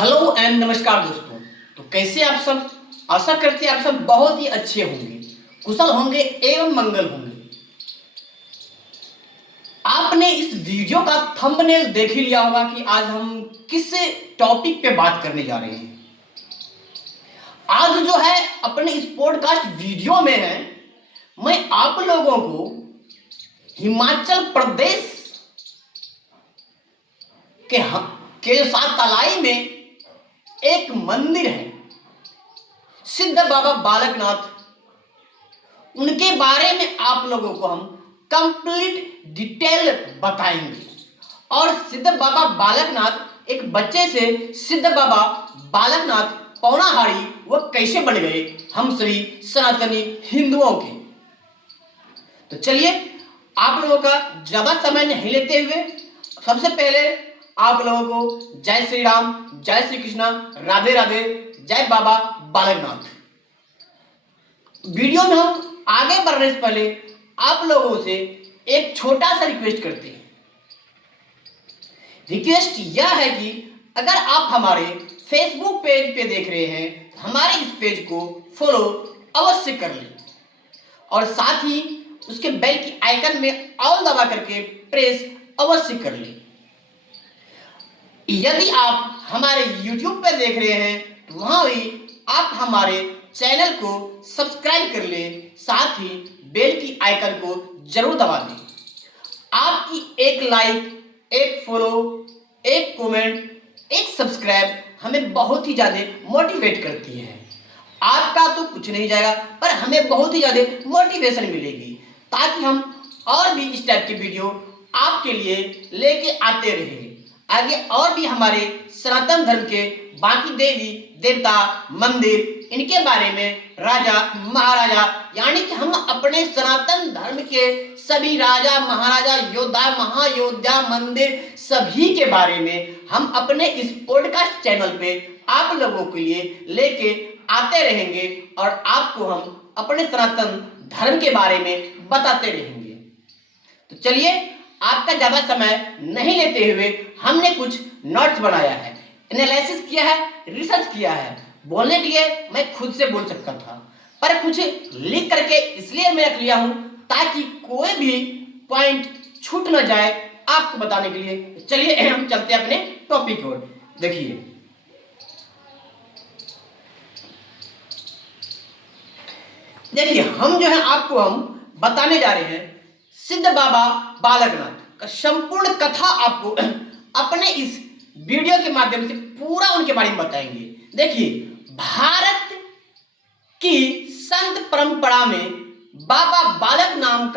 Hello and नमस्कार दोस्तों। तो कैसे आप सब? आशा करते हैं आप सब बहुत ही अच्छे होंगे, कुशल होंगे एवं मंगल होंगे। आपने इस वीडियो का थंबनेल देख ही लिया होगा कि आज हम किस टॉपिक पे बात करने जा रहे हैं। आज जो है अपने इस पॉडकास्ट वीडियो में है, मैं आप लोगों को हिमाचल प्रदेश के साथ तलाई में एक मंदिर है, सिद्ध बाबा बालकनाथ। उनके बारे में आप लोगों को हम कंप्लीट डिटेल बताएंगे। और सिद्ध बाबा बालकनाथ एक बच्चे से सिद्ध बाबा बालकनाथ पौनाहारी वह कैसे बन गए हम सभी सनातनी हिंदुओं के। तो चलिए आप लोगों का ज्यादा समय नहीं लेते हुए सबसे पहले आप लोगों को जय श्री राम, जय श्री कृष्णा, राधे राधे, जय बाबा बालकनाथ। वीडियो में हम आगे बढ़ने से पहले आप लोगों से एक छोटा सा रिक्वेस्ट करते हैं। रिक्वेस्ट यह है कि अगर आप हमारे फेसबुक पेज पे देख रहे हैं, हमारे इस पेज को फॉलो अवश्य कर लें और साथ ही उसके बेल की आइकन में ऑल दबा करके प्रेस अवश्य कर लें। यदि आप हमारे YouTube पे देख रहे हैं तो वहां भी आप हमारे चैनल को सब्सक्राइब कर लें, साथ ही बेल की आइकन को जरूर दबा दें। आपकी एक लाइक, एक फॉलो, एक कमेंट, एक सब्सक्राइब हमें बहुत ही ज़्यादा मोटिवेट करती है। आपका तो कुछ नहीं जाएगा पर हमें बहुत ही ज़्यादा मोटिवेशन मिलेगी, ताकि हम और भी इस टाइप की वीडियो आपके लिए लेके आते रहें। आगे और भी हमारे सनातन धर्म के बाकी देवी देवता मंदिर, इनके बारे में राजा महाराजा, यानी कि हम अपने सनातन धर्म के सभी राजा महाराजा योद्धा महायोद्धा मंदिर सभी के बारे में हम अपने इस पॉडकास्ट चैनल पे आप लोगों के लिए लेके आते रहेंगे और आपको हम अपने सनातन धर्म के बारे में बताते रहेंगे। तो चलिए आपका ज्यादा समय नहीं लेते हुए हमने कुछ नोट्स बनाया है, एनालिसिस किया है, रिसर्च किया है। बोलने के लिए मैं खुद से बोल सकता था पर कुछ लिख करके इसलिए मैं रख लिया हूं ताकि कोई भी पॉइंट छूट न जाए आपको बताने के लिए। चलिए हम चलते हैं अपने टॉपिक और देखिए हम जो है आपको हम बताने जा रहे हैं सिद्ध बाबा बालकनाथ का संपूर्ण कथा आपको अपने इस वीडियो के माध्यम से पूरा उनके बारे में बताएंगे। देखिए भारत की संत परंपरा में बाबा बालकनाथ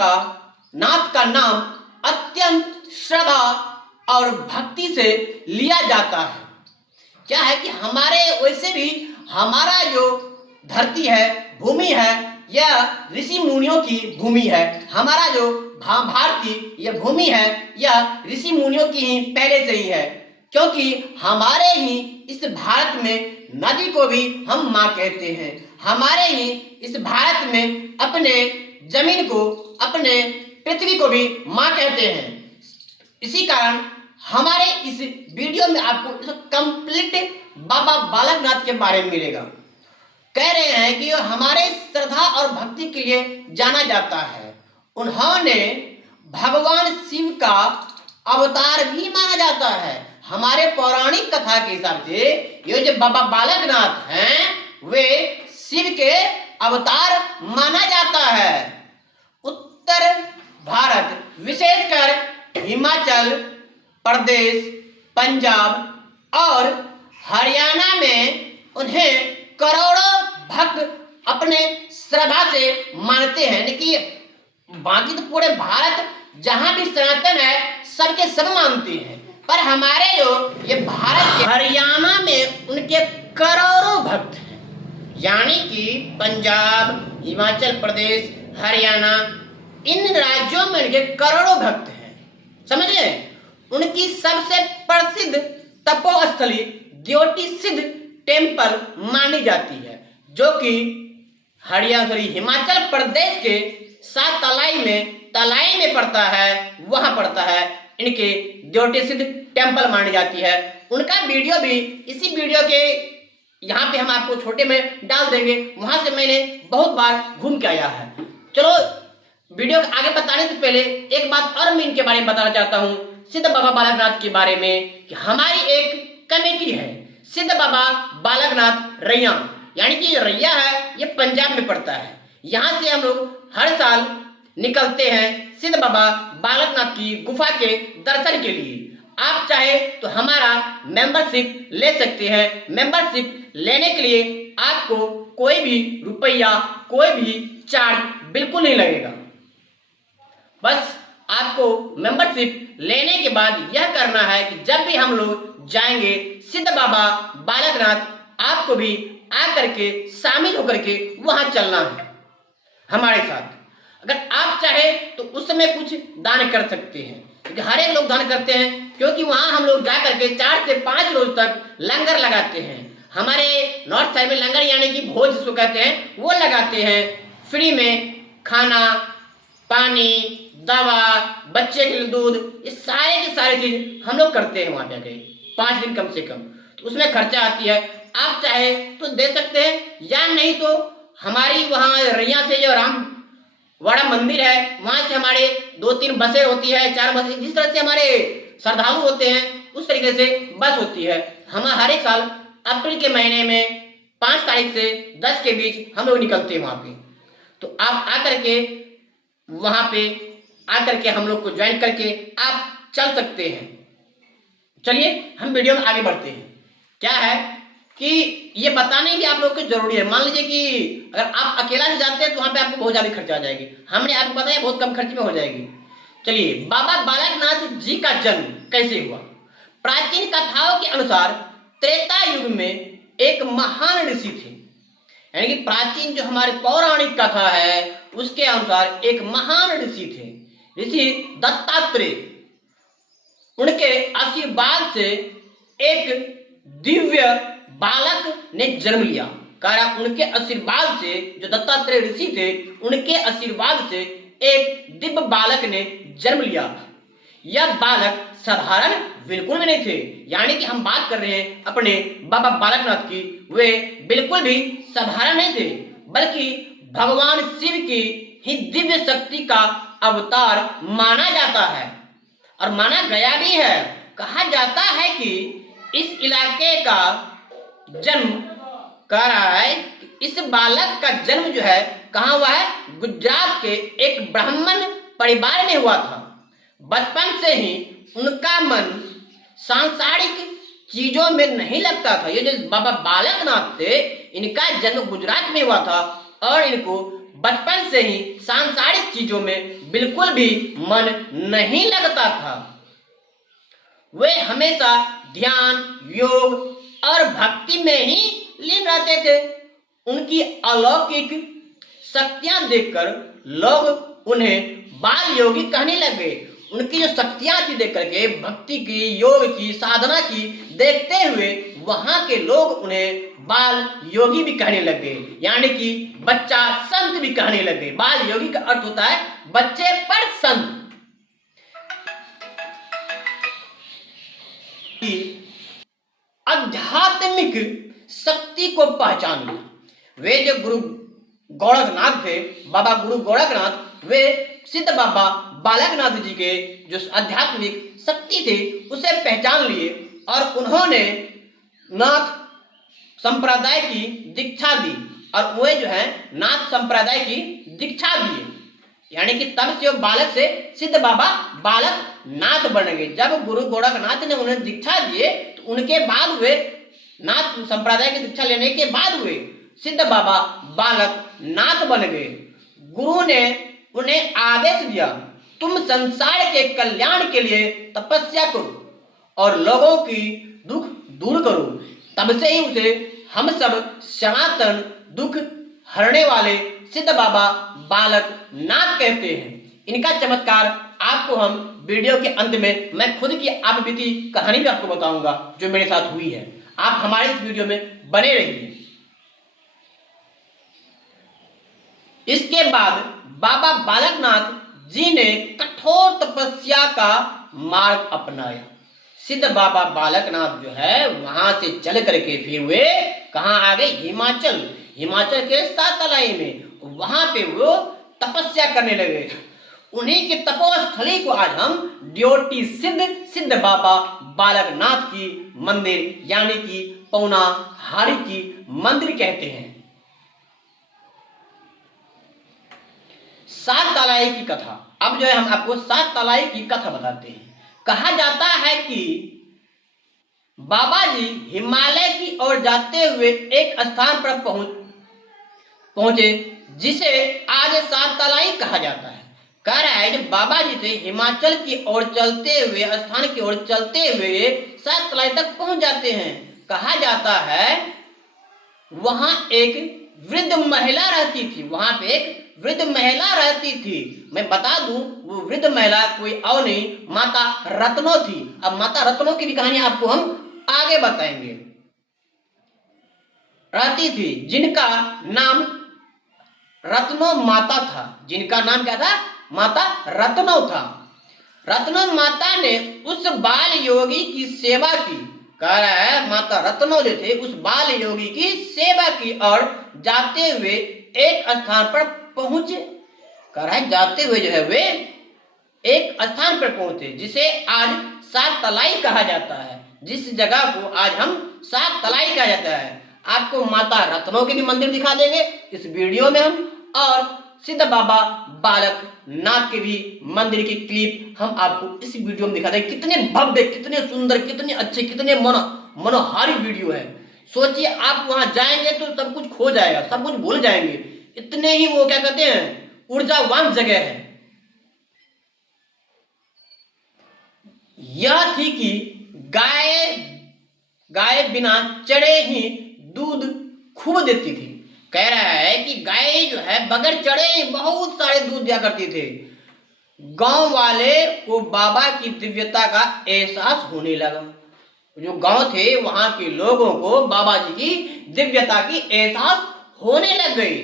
का नाम अत्यंत श्रद्धा और भक्ति से लिया जाता है। क्या है कि हमारे वैसे भी हमारा जो धरती है, भूमि है, यह ऋषि मुनियों की भूमि है। हमारा जो भारतीय यह भूमि है यह ऋषि मुनियों की ही पहले से ही है, क्योंकि हमारे ही इस भारत में नदी को भी हम माँ कहते हैं। हमारे ही इस भारत में अपने जमीन को, अपने पृथ्वी को भी माँ कहते हैं। इसी कारण हमारे इस वीडियो में आपको कंप्लीट बाबा बालकनाथ के बारे में मिलेगा। कह रहे हैं कि हमारे श्रद्धा और भक्ति के लिए जाना जाता है। उन्होंने भगवान शिव का अवतार भी माना जाता है। हमारे पौराणिक कथा के हिसाब से ये जो बाबा बालकनाथ हैं वे शिव के अवतार माना जाता है। उत्तर भारत विशेषकर हिमाचल प्रदेश, पंजाब और हरियाणा में उन्हें करोड़ों भक्त अपने श्रद्धा से मानते हैं। लेकिन बाकी तो पूरे भारत जहां भी सनातन है सबके सब मानते हैं, पर हमारे जो ये भारत के हरियाणा में उनके करोड़ों भक्त हैं। यानी कि पंजाब, हिमाचल प्रदेश, हरियाणा, इन राज्यों में उनके करोड़ों भक्त हैं। समझिए उनकी सबसे प्रसिद्ध तपोस्थली द्योटी सिद्ध टेम्पल मानी जाती है, जो कि हिमाचल प्रदेश के साथ तलाई में पड़ता है। वहां पड़ता है इनके द्योटी सिद्ध टेम्पल मानी जाती है। उनका वीडियो भी इसी वीडियो के यहाँ पे हम आपको छोटे में डाल देंगे, वहां से मैंने बहुत बार घूम के आया है। चलो वीडियो आगे बताने से पहले एक बात और मैं इनके बारे में बताना चाहता हूँ, सिद्ध बाबा बालकनाथ के बारे में, कि हमारी एक कमेटी है सिद्ध बाबा बालकनाथ रैया, यानी कि रैया है ये पंजाब में पड़ता है। यहाँ से हम लोग हर साल निकलते हैं सिद्ध बाबा बालकनाथ की गुफा के दर्शन के लिए। आप चाहे तो हमारा मेंबरशिप ले सकते हैं। मेंबरशिप लेने के लिए आपको कोई भी रुपया, कोई भी चार्ज बिल्कुल नहीं लगेगा। बस आपको मेंबरशिप लेने के बाद यह करना है कि जब भी हम लोग जाएंगे सिद्ध बाबा बालकनाथ, आपको भी आकर के शामिल होकर के वहां चलना है हमारे साथ। अगर आप चाहे तो उस समय कुछ दान कर सकते हैं, क्योंकि हर एक लोग दान करते हैं, क्योंकि वहां हम लोग जा करके 4 से 5 रोज तक लंगर लगाते हैं। हमारे नॉर्थ साइड में लंगर यानी कि भोज जिसको कहते हैं वो लगाते हैं, फ्री में खाना, पानी, दवा, बच्चे के लिए दूध, ये सारे की सारी चीज हम लोग करते हैं वहां जाके 5 दिन कम से कम। तो उसमें खर्चा आती है, आप चाहे तो दे सकते हैं, या नहीं तो हमारी वहाँ रैया से जो राम वाड़ा मंदिर है वहां से हमारे 2-3 बसें होती है, 4 बसें, जिस तरह से हमारे श्रद्धालु होते हैं उस तरीके से बस होती है। हम हर एक साल अप्रैल के महीने में 5 तारीख से 10 के बीच हम लोग निकलते हैं वहां पे। तो आप आकर के वहां पे आकर के हम लोग को ज्वाइन करके आप चल सकते हैं। चलिए हम वीडियो में आगे बढ़ते हैं। क्या है कि ये बताने भी आप लोग को जरूरी है। मान लीजिए कि अगर आप अकेला से जाते हैं तो वहां पे आपको बहुत ज्यादा खर्चा आ जाएगी, हमने आपको बताया बहुत कम खर्च में हो जाएगी। चलिए, बाबा बालकनाथ जी का जन्म कैसे हुआ? प्राचीन कथाओं के अनुसार त्रेता युग में एक महान ऋषि थे, यानी कि प्राचीन जो हमारे पौराणिक कथा है उसके अनुसार एक महान ऋषि थे, ऋषि दत्तात्रेय। उनके आशीर्वाद से एक दिव्य बालक ने जन्म लिया। कारण उनके आशीर्वाद से, जो दत्तात्रेय ऋषि थे उनके आशीर्वाद से एक दिव्य बालक ने जन्म लिया। यह बालक साधारण बिल्कुल भी नहीं थे, यानी कि हम बात कर रहे हैं अपने बाबा बालकनाथ की, वे बिल्कुल भी साधारण नहीं थे, बल्कि भगवान शिव की ही दिव्य शक्ति का अवतार माना जाता है और माना गया भी है। कहा जाता है कि इस इलाके का जन्म कह रहा है कि इस बालक का जन्म जो है कहाँ हुआ है? गुजरात के एक ब्राह्मण परिवार में हुआ था। बचपन से ही उनका मन सांसारिक चीजों में नहीं लगता था। ये जो बाबा बालकनाथ थे इनका जन्म गुजरात में हुआ था और इनको बचपन से ही सांसारिक चीजों में बिल्कुल भी मन नहीं लगता था। वे हमेशा ध्यान, योग और भक्ति में ही लीन रहते थे। उनकी अलौकिक शक्तियां देखकर लोग उन्हें बाल योगी कहने लगे। उनकी जो शक्तियां थी देख करके, भक्ति की, योग की, साधना की देखते हुए वहां के लोग उन्हें बाल योगी भी कहने लगे, यानी कि बच्चा संत भी कहने लगे। बाल योगी का अर्थ होता है बच्चे पर संत। आध्यात्मिक शक्ति को पहचान लिया। वे जो गुरु गोरखनाथ थे, बाबा गुरु गोरखनाथ, वे सिद्ध बाबा बालकनाथ जी के जो आध्यात्मिक शक्ति थे उसे पहचान लिए और उन्होंने नाथ संप्रदाय की दीक्षा दी और वे जो है नाथ संप्रदाय की दीक्षा दिए, यानी कि तब से वो बालक से सिद्ध बाबा बालक नाथ बन गए। जब गुरु गोरखनाथ ने उन्हें दीक्षा दिए तो उनके बाद वे नाथ संप्रदाय की दीक्षा लेने के बाद वे सिद्ध बाबा बालक नाथ बन गए। गुरु ने उन्हें आदेश दिया, तुम संसार के कल्याण के लिए तपस्या करो और लोगों की दुख दूर करो। तब से ही उसे हम सब सनातन दुख हरने वाले सिद्ध बाबा बालक नाथ कहते हैं। इनका चमत्कार आपको हम वीडियो के अंत में मैं खुद की आप बीती कहानी भी आपको बताऊंगा जो मेरे साथ हुई है। आप हमारे इस वीडियो में बने रहिए। इसके बाद बाबा बालकनाथ जी ने कठोर तपस्या का मार्ग अपनाया। सिद्ध बाबा बालकनाथ जो है वहां से चल करके फिर वे कहाँ आ गए, हिमाचल। हिमाचल के सातलाई में, वहां पे वो तपस्या करने लगे। उन्हीं की तपोस्थली को आज हम ड्योटी सिद्ध बाबा बालकनाथ की मंदिर यानी कि पौनाहारी की मंदिर कहते हैं। सात तालाई की कथा, अब जो है हम आपको सात तालाई की कथा बताते हैं। कहा जाता है कि बाबा जी हिमालय की ओर जाते हुए एक स्थान पर पहुंचे जिसे आज सात तालाई कहा जाता है। कह रहा है जब बाबा जी थे हिमाचल की ओर चलते हुए, स्थान की ओर चलते हुए सात तालाई तक पहुंच जाते हैं। कहा जाता है वहां एक वृद्ध महिला रहती थी, वहां पे एक वृद्ध महिला रहती थी। मैं बता दूं वो वृद्ध महिला कोई और नहीं, माता रत्नो थी। अब माता रत्नो की भी कहानी आपको हम आगे बताएंगे। रहती थी जिनका नाम रत्नो माता था, जिनका नाम क्या था, माता रत्नो था। रत्नो माता ने उस बाल योगी की सेवा की। कह रहा है माता रत्नो जो थे उस बाल योगी की सेवा की और जाते हुए एक स्थान पर पहुंचे। कह रहा है जाते हुए जो है वे एक स्थान पर पहुंचे जिसे आज सात तलाई कहा जाता है। जिस जगह को आज हम सात तलाई कहा जाता है। आपको माता रत्नों के भी मंदिर दिखा देंगे इस वीडियो में हम, और सिद्ध बाबा बालकनाथ के भी मंदिर की क्लिप हम आपको इस वीडियो में दिखा देंगे। कितने भव्य, कितने सुंदर, कितने अच्छे, कितने मनोहारी वीडियो है। सोचिए आप वहां जाएंगे तो सब कुछ खो जाएगा, सब कुछ भूल जाएंगे। इतने ही वो क्या कहते हैं ऊर्जावान जगह है। यह थी कि गाय बिना चढ़े ही दूध खूब देती थी। कह रहा है कि गाय जो है बगैर चढ़े बहुत सारे दूध दिया करती थे। गांव वाले को बाबा की दिव्यता का एहसास होने लगा। जो गांव थे वहां के लोगों को बाबा जी की दिव्यता की एहसास होने लग गई।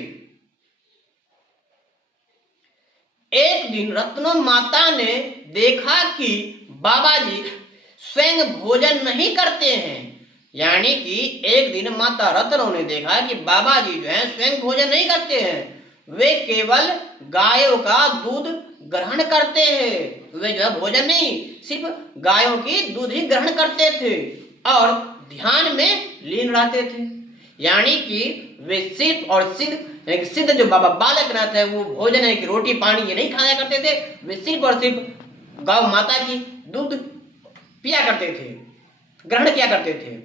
एक दिन रत्नो माता ने देखा कि बाबा जी स्वयं भोजन नहीं करते हैं। यानी कि एक दिन माता रत्नो ने देखा कि बाबा जी जो है स्वयं भोजन नहीं करते हैं, वे केवल गायों का दूध ग्रहण करते हैं। वे जो है भोजन नहीं, सिर्फ गायों की दूध ही ग्रहण करते थे और ध्यान में लीन रहते थे। यानी कि वे सिर्फ और सिद्ध जो बाबा बालकनाथ है वो भोजन है कि रोटी पानी ये नहीं खाया करते थे। वे सिर्फ और सिर्फ गौ माता की दूध पिया करते थे, ग्रहण किया करते थे।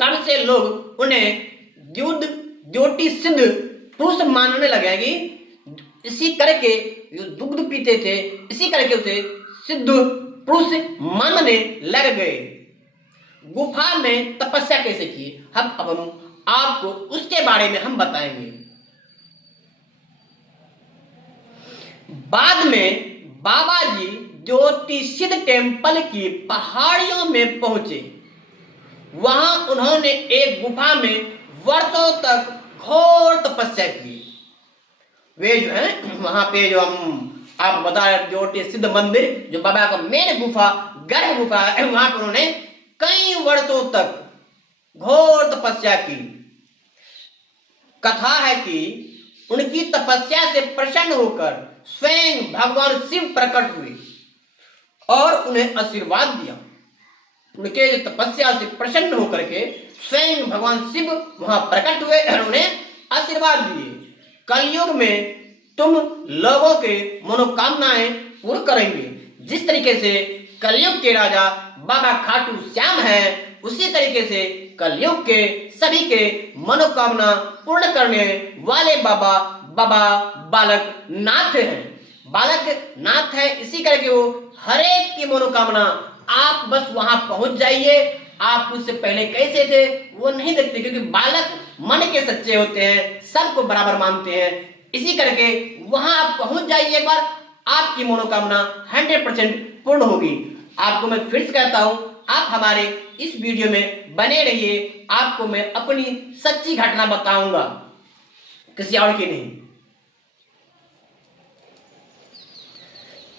तब से लोग उन्हें द्योटी सिद्ध पुरुष मानने लगे कि इसी करके जो दुग्ध पीते थे इसी करके उसे सिद्ध पुरुष मानने लग गए। गुफा में तपस्या कैसे की अब हम आपको उसके बारे में हम बताएंगे। बाद में बाबा जी ज्योतिषिद टेम्पल की पहाड़ियों में पहुंचे। वहां उन्होंने एक गुफा में वर्षों तक घोर तपस्या की। वे जो है वहां पे जो हम आप बता रहे ज्योतिषिद मंदिर जो बाबा का मेन गुफा गर्भ गुफा है, वहां पर उन्होंने कई वर्षों तक घोर तपस्या की। कथा है कि उनकी तपस्या से प्रसन्न होकर स्वयं भगवान शिव प्रकट हुए और उन्हें आशीर्वाद दिया। उनके तपस्या से प्रसन्न होकर के स्वयं भगवान शिव वहां प्रकट हुए और उन्हें आशीर्वाद दिए। कलयुग में तुम लोगों के मनोकामनाएं पूर्ण करेंगे। जिस तरीके से कलयुग के राजा बाबा खाटू श्याम है, उसी तरीके से कलयुग के सभी के मनोकामना पूर्ण करने वाले बाबा बालकनाथ हैं। बालकनाथ है इसी करके वो हर एक की मनोकामना, आप बस वहां पहुंच जाइए। आप उससे पहले कैसे थे वो नहीं देखते, क्योंकि बालक मन के सच्चे होते हैं, सबको बराबर मानते हैं। इसी करके वहां आप पहुंच जाइए, एक बार आपकी मनोकामना 100% पूर्ण होगी। आपको मैं फिर से कहता हूं, आप हमारे इस वीडियो में बने रहिए। आपको मैं अपनी सच्ची घटना बताऊंगा, किसी और की नहीं।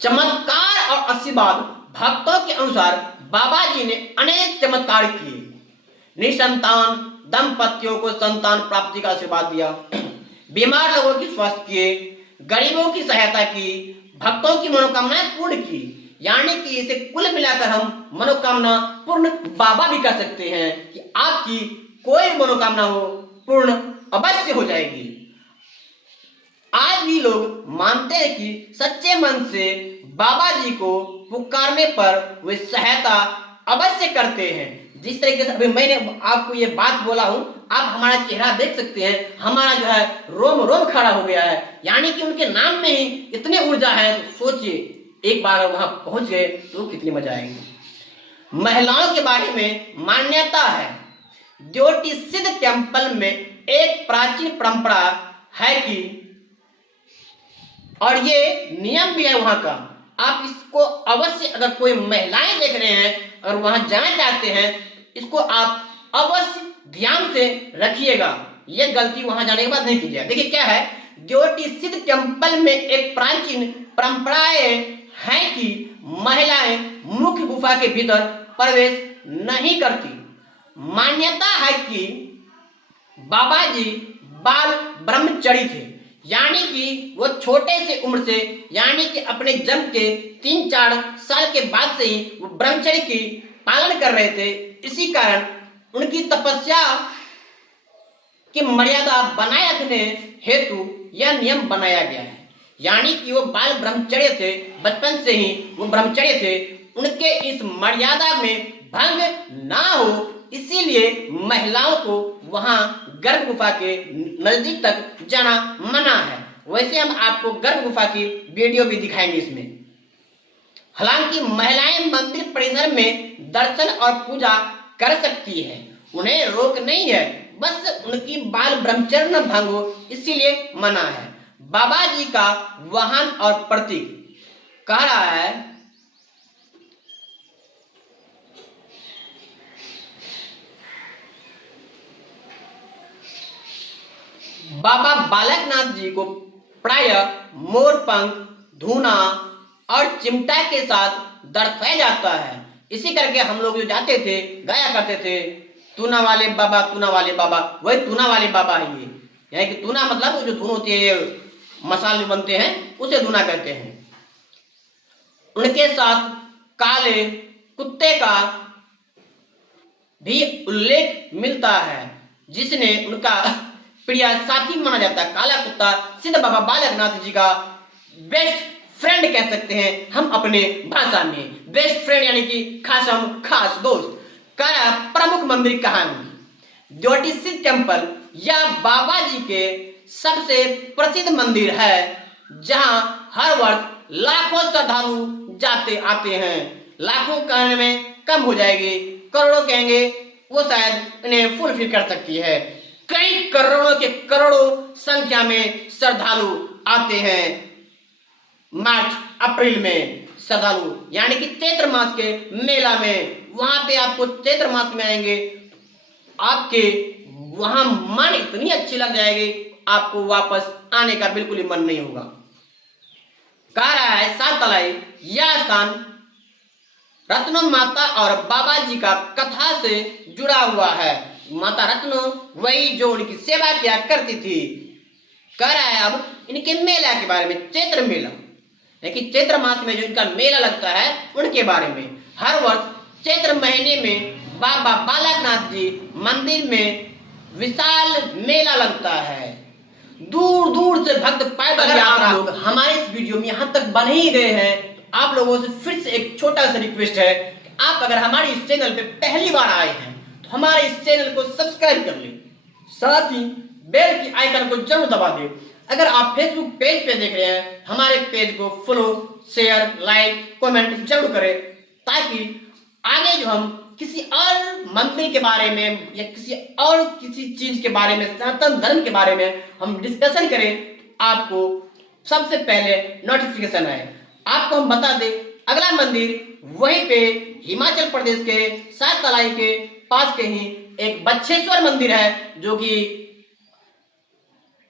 चमत्कार और आशीर्वाद भक्तों के अनुसार बाबा जी ने अनेक चमत्कार किए। निसंतान दंपतियों को संतान प्राप्ति का आशीर्वाद दिया, बीमार लोगों की स्वास्थ्य किए, गरीबों की सहायता की, भक्तों की मनोकामनाएं पूर्ण की। यानी कि इसे कुल मिलाकर हम मनोकामना पूर्ण बाबा भी कर सकते हैं कि आपकी कोई मनोकामना हो पूर्ण अवश्य हो जाएगी। आज भी लोग मानते हैं कि सच्चे मन से बाबा जी को पुकारने पर वे सहायता अवश्य करते हैं। जिस तरीके से अभी मैंने आपको ये बात बोला हूं, आप हमारा चेहरा देख सकते हैं, हमारा जो है रोम रोम खड़ा हो गया है। यानी कि उनके नाम में ही इतनी ऊर्जा है। तो सोचिए एक बार वहां पहुंच गए तो कितनी मजा आएगी। महिलाओं के बारे में मान्यता है, द्योटी सिद्ध टेम्पल में एक प्राचीन परंपरा है कि, और ये नियम भी है वहां का, आप इसको अवश्य, अगर कोई महिलाएं देख रहे हैं और वहां जाना चाहते हैं, इसको आप अवश्य ध्यान से रखिएगा। ये गलती वहां जाने के बाद नहीं कीजिएगा। देखिए क्या है, द्योटी सिद्ध टेम्पल में एक प्राचीन परंपराएं है कि महिलाएं मुख्य गुफा के भीतर प्रवेश नहीं करती। मान्यता है कि बाबा जी बाल ब्रह्मचारी थे, यानी कि वो छोटे से उम्र से, यानी कि अपने जन्म के 3-4 साल के बाद से ही वो ब्रह्मचर्य की पालन कर रहे थे। इसी कारण उनकी तपस्या की मर्यादा बनाए रखने हेतु यह नियम बनाया गया है। यानी कि वो बाल ब्रह्मचर्य थे, बचपन से ही वो ब्रह्मचर्य थे, उनके इस मर्यादा में भंग ना हो, इसीलिए महिलाओं को वहां गर्भ गुफा के नजदीक तक जाना मना है। वैसे हम आपको गर्भ गुफा की वीडियो भी दिखाएंगे इसमें। हालांकि महिलाएं मंदिर परिसर में दर्शन और पूजा कर सकती है, उन्हें रोक नहीं है, बस उनकी बाल ब्रह्मचर्य न भंग हो इसीलिए मना है। बाबा जी का वाहन और प्रतीक कह रहा है, बाबा बालकनाथ जी को प्राय मोर पंख, धूना और चिमटा के साथ दर्शाया जाता है। इसी करके हम लोग जो जाते थे, गाया करते थे, तूना वाले बाबा, तूना वाले बाबा, वही तूना वाले बाबा है ये। यानी कि तूना मतलब जो धुन होती है, मसाले बनते हैं, उसे धुना कहते हैं। उनके साथ काले कुत्ते का भी उल्लेख मिलता है, जिसने उनका प्रिय साथी माना जाता है। काला कुत्ता सिद्ध बाबा बालकनाथ जी का बेस्ट फ्रेंड कह सकते हैं हम अपने भाषा में। बेस्ट फ्रेंड यानी कि खासम खास दोस्त का प्रमुख मंदिर कहानी द्योटी सिद्ध टेम्पल या बाबा जी के सबसे प्रसिद्ध मंदिर है, जहां हर वर्ष लाखों श्रद्धालु जाते आते हैं। लाखों कहने में कम हो जाएगी, करोड़ों कहेंगे वो शायद इन्हें फुलफिल कर सकती है। कई करोड़ों के करोड़ों संख्या में श्रद्धालु आते हैं मार्च अप्रैल में श्रद्धालु, यानी कि चैत्र मास के मेला में। वहां पे आपको चैत्र मास में आएंगे, आपके वहां मन इतनी अच्छी लग जाएगी, आपको वापस आने का बिल्कुल ही मन नहीं होगा। कह रहा है सात तलाई, यह स्थान रत्नो माता और बाबा जी का कथा से जुड़ा हुआ है। माता रत्नो वही जो उनकी सेवा किया करती थी। कह रहा है अब इनके मेला के बारे में, चैत्र मेला, लेकिन चैत्र मास में जो इनका मेला लगता है उनके बारे में। हर वर्ष चैत्र महीने में बाबा बालकनाथ जी मंदिर में विशाल मेला लगता है। दूर दूर से भक्त पैदल यात्रा। लोग हमारे इस वीडियो में यहाँ तक बन ही गए हैं, तो आप लोगों से फिर से एक छोटा सा रिक्वेस्ट है कि आप अगर हमारे इस चैनल पे पहली बार आए हैं तो हमारे इस चैनल को सब्सक्राइब कर लें, साथ ही बेल की आइकन को जरूर दबा दें। अगर आप फेसबुक पेज पे देख रहे हैं, हमारे पेज को फॉलो, शेयर, लाइक, कमेंट जरूर करें, ताकि आगे जो हम किसी और मंदिर के बारे में या किसी चीज के बारे में, सनातन धर्म के बारे में हम डिस्कशन करें, आपको सबसे पहले नोटिफिकेशन आए। आपको हम बता दें, अगला मंदिर वहीं पे हिमाचल प्रदेश के सात तलाई के पास के ही एक बच्छेश्वर मंदिर है, जो कि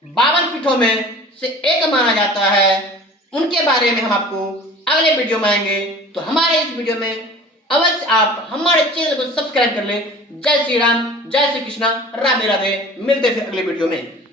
52 पीठों में से एक माना जाता है। उनके बारे में हम आपको अगले वीडियो में आएंगे। तो हमारे इस वीडियो में अवश्य आप हमारे चैनल को सब्सक्राइब कर ले। जय श्री राम, जय श्री कृष्णा, राधे राधे। मिलते हैं फिर अगले वीडियो में।